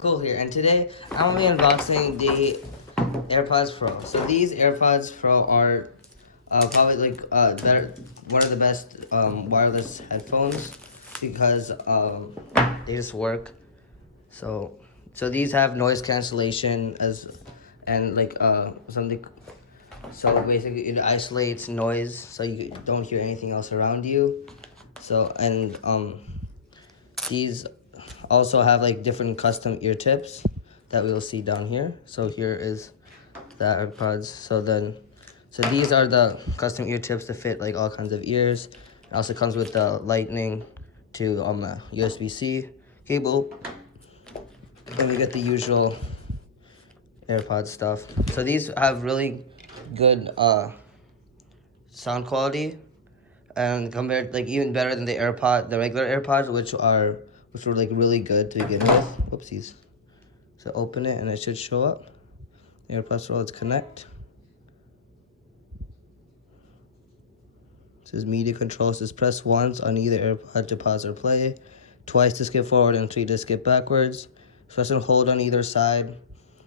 Cool here, and today I'm gonna be unboxing the AirPods Pro. So these AirPods Pro are probably better, one of the best wireless headphones because they just work. So these have noise cancellation and something. So basically, it isolates noise so you don't hear anything else around you. So these also have like different custom ear tips that we'll see down here. So here is the AirPods. So these are the custom ear tips to fit like all kinds of ears. It also comes with the lightning to a USB-C cable. And we get the usual AirPods stuff. So these have really good sound quality, and compared like even better than the regular AirPods, which were like really good to begin with. Whoopsies. So open it and it should show up. AirPods Pro, let's connect. It says media control. It says press once on either AirPod to pause or play, twice to skip forward, and 3 to skip backwards. Press and hold on either side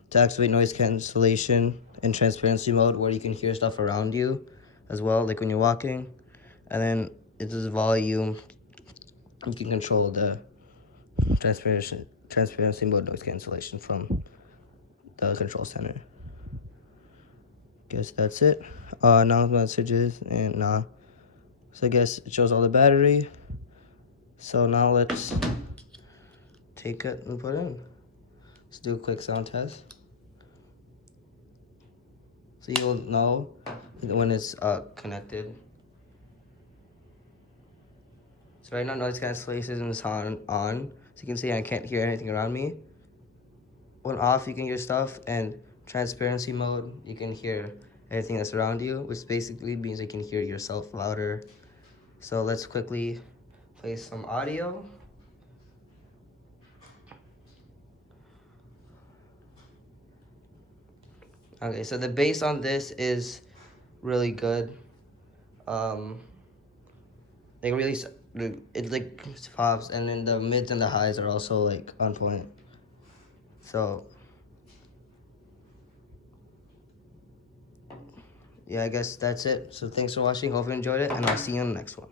to activate noise cancellation and transparency mode, where you can hear stuff around you as well, like when you're walking. And then it is volume. You can control the transparency mode noise cancellation from the control center. Guess that's it. Now messages and nah. So I guess it shows all the battery. So now let's take it and put it in. Let's do a quick sound test. So you'll know when it's connected. So right now noise cancellation is on. So you can see I can't hear anything around me. When off, you can hear stuff, and transparency mode, you can hear everything that's around you, which basically means you can hear yourself louder. So let's quickly play some audio. Okay, so the bass on this is really good. They really, it like pops, and then the mids and the highs are also like on point. So yeah, I guess that's it. So thanks for watching. Hope you enjoyed it, and I'll see you in the next one.